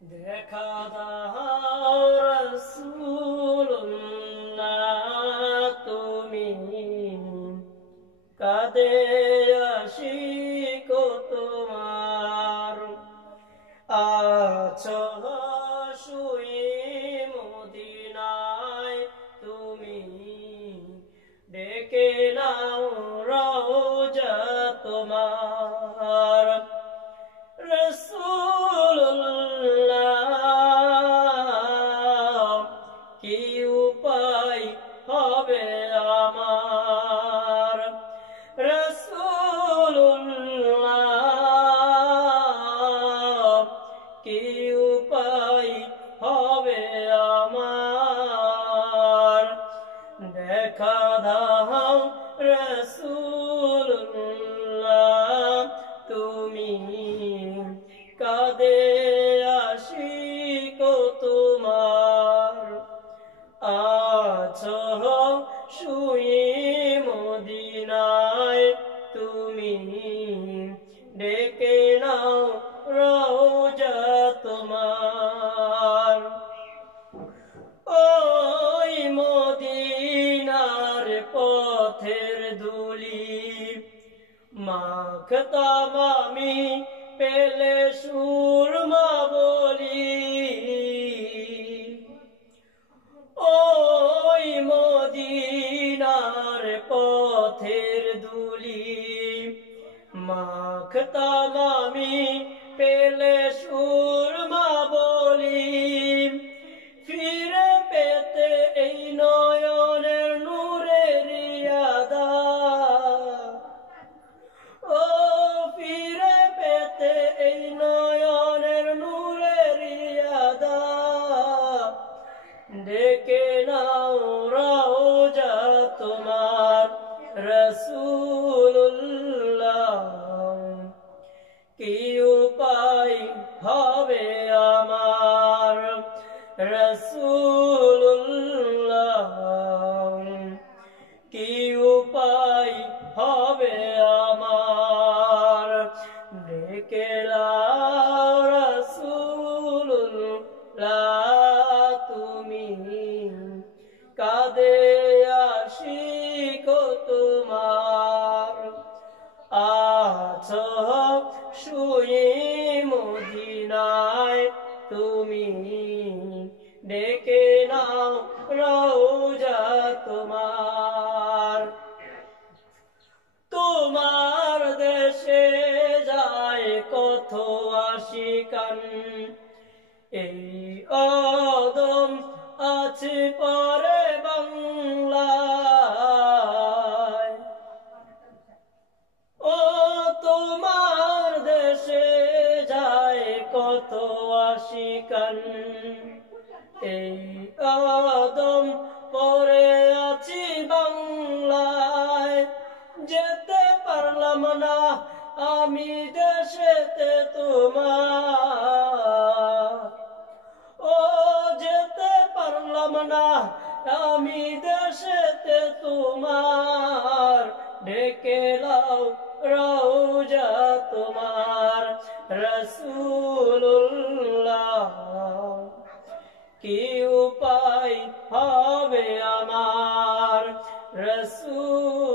দেখা দাও রাসূলুল্লাহ তুমি কাঁদে আশিক তোমার আছো শুয়ে মদিনায় তুমি ডেকে নাও রওজা তোমার রাসূলুল্লাহ কি উপায় হবে আমার রাসূলুল্লাহ কি উপায় হবে আমার দেখা দাও রাসূলুল্লাহ তুমি কাঁদে আশিক তোমার আছো শুয়ে মদিনায় তুমি ডেকে নাও রওজা তোমার ওই মদিনার পথের ধুলি মাখতাম আমি পেলে সুরমা বলি ওই মদিনার পথের ধুলি মাখতাম আমি পেলে সুরমা বলি ফিরে পেতে এই নয়নের নূরের ইয়াদা ও ফিরে পেতে এই নয়নের নূরের ইয়াদা ডেকে নাও রওজা তোমার রাসূলুল্লাহ কি উপায় হবে আমার রাসূলুল্লাহ কি উপায় হবে আমার ডেকে নাও রাসূলুল্লাহ তুমি কাঁদে আশিক তোমার আছো শুয়ে মদিনায় তুমি ডেকে নাও রওজা তোমার তোমার দেশে যায় কত আশিকান এই আদম আছে পরে বাংলায় ও তোমার দেশে যায় কত আশিকান এই আদম পরে আছি বাংলায় যেতে পারলাম না আমি দেশেতে তোমার ও যেতে পারলাম না আমি দেশেতে তোমার ডেকে নাও রওজা তোমার রাসূলুল্লাহ কি উপায় হবে আমার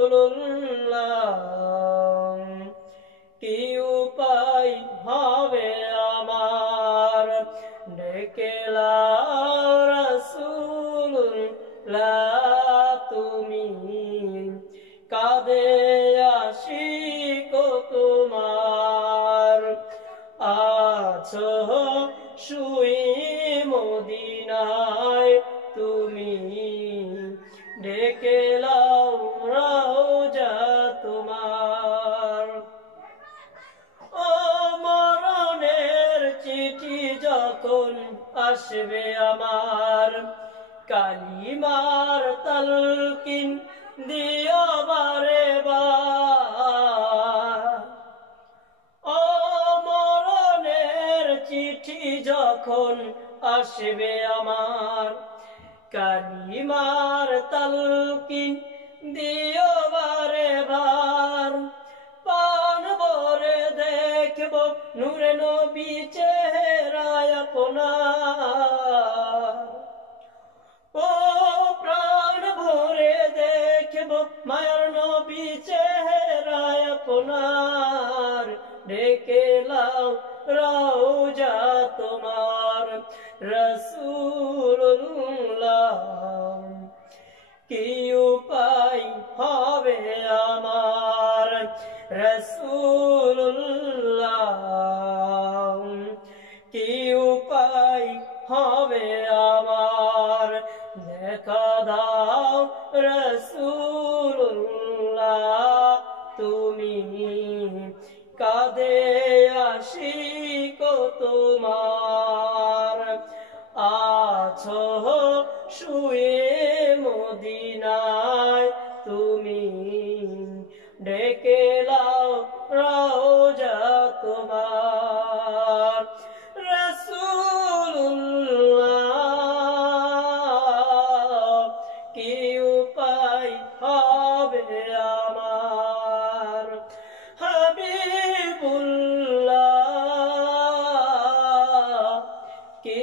রাসূলুল্লাহ কি উপায় হবে আমার ডেকে নাও রাসূলুল্লাহ তুমি কাঁদে আশিক তোমার আছো শুয়ে মদিনায় তুমি ডেকে নাও রওজা তোমার ও মরণের চিঠি যখন আসবে আমার কালিমার তালকিন দিও বারে বার ও মরণের চিঠি যখন আসবে আমার কালিমার তালকিন দিও বারে বার পান ভরে দেখব নূরে নবী চেহারায় আপনার। ও প্রাণ ভরে দেখব মায়ার নবী চেহারায় আপনার, ডেকে লাও রওজা তোমার রাসূলুল্লাহ। কি উপায় হবে আমার রাসূলুল্লাহ, কি উপায় হবে আমার, দেখা দাও রাসূলুল্লাহ তুমি। কাঁদে আশিক তোমার, আছো শুয়ে মদিনায় তুমি, ডেকে লাও রওজা তোমার রাসূলুল্লাহ। কি উপায় হবে আমার হাবিবুল্লাহ, কি